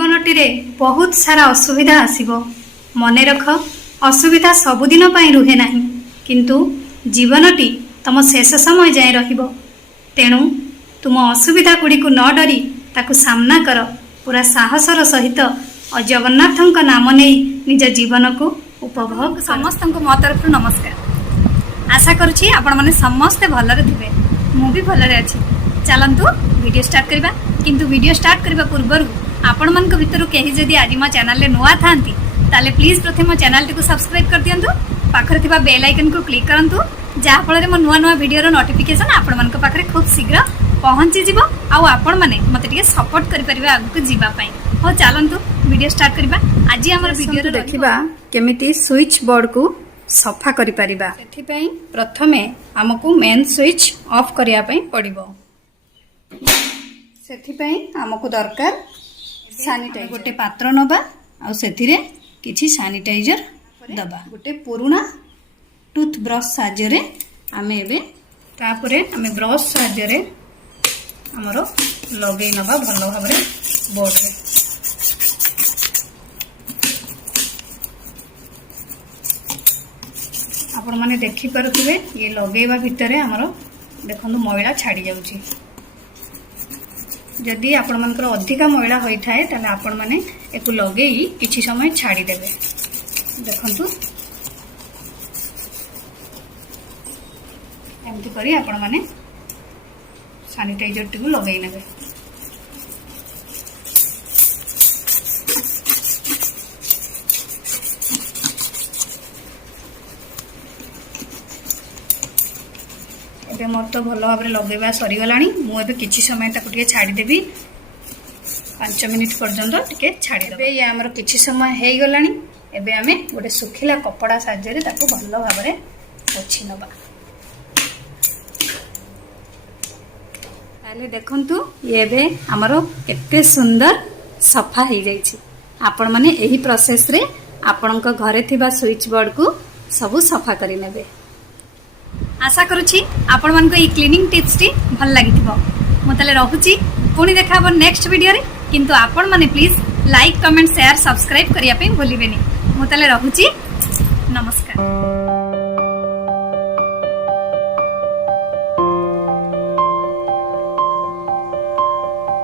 जीवनटी बहुत सारा असुविधा आसीबो। मने रख, असुविधा सबुदिन पाई रुहे नाही, किंतु जीवनटी तम शेष समय जाए रहिबो। तेणु तुम असुविधा गुड़ी को न डरी ताकू सामना कर पूरा साहसर सहित और जगन्नाथंक नाम नहीं निज जीवन को उपभोग। समस्त को मो तरफ नमस्कार। आशा करुछि आपण माने समस्ते भलरे थिबे, मु भी भलरे अछि। चलंतु वीडियो स्टार्ट करबा। किंतु वीडियो स्टार्ट करबा पूर्व आपण मानक भितर केही जदि आज मो चैनल ले नुआ थांती ताले प्लीज प्रथम मो चैनल टी को सब्सक्राइब कर दियंतु। पाखरे थिबा बेल आइकन को क्लिक करंतु, जहा फल रे मो नुआ नुआ वीडियो रो नोटिफिकेशन आपण मानक पाखरे खूब शीघ्र पहुंची जिवो। आउ आपण माने मते टिके सपोर्ट करि परिबा आगु को जीवा पई। हो चलंतु वीडियो स्टार्ट करबा। आज हमर वीडियो रे देखिबा केमिति स्विच बोर्ड को सफा करि परिबा। सेथि पई प्रथमे हमकु मेन स्विच ऑफ करिया पई पड़िबो। सेथि पई हमकु दरकार सैनिटाइजर। गोटे पात्र नबा आ सेथिरे किछि सैनिटाइजर दबा। गोटे पुराना टूथ ब्रश साहाय्य रे आमे एबे तापरे आमे ब्रश साहाय्य रे हमरो लगेई नबा भलो भाबरे बोर्ड रे। आपण माने देखि पारुथिबे ये लगेइबा भितरे हमरो देखंतु मैला छाड़ी जाउची। जदि आपण मानकर अधिका मैला होई थाए ताले आपण माने एकु लगेई किछि समय छाड़ी देबे। देखंतु एमति करी आपण माने सैनिटाइजर टिकु लगेई नेबे। एबे मोर तो भलो भाबरे लगेबा सरीगलानी। मु एबे किछि समय ताकु टिके छाड़ी देबी, 5 मिनिट पर्यंत टिके छाड़ी देबे। ये हमर किछि समय हेई गलानी। एबे हमें गोटे सुखिला कपड़ा साहाय्य रे ताकु भलो भाबरे पोछि नबा। ताले देखंतु ये एबे हमरो केते सुंदर सफा हेई जाईछि। आपण माने एही प्रोसेस रे आपणक घरे थिबा स्विच बोर्ड को सब सफा करि नेबे। आशा करुछि आपण मानको ई क्लीनिंग टिप्स टी भल लागिथिबो। मु तले रहूची, पुणी देखाबो नेक्स्ट वीडियो रे। किंतु आपण माने please like comment share subscribe करिया पे भूलिबेनी। मु तले रहूची, नमस्कार।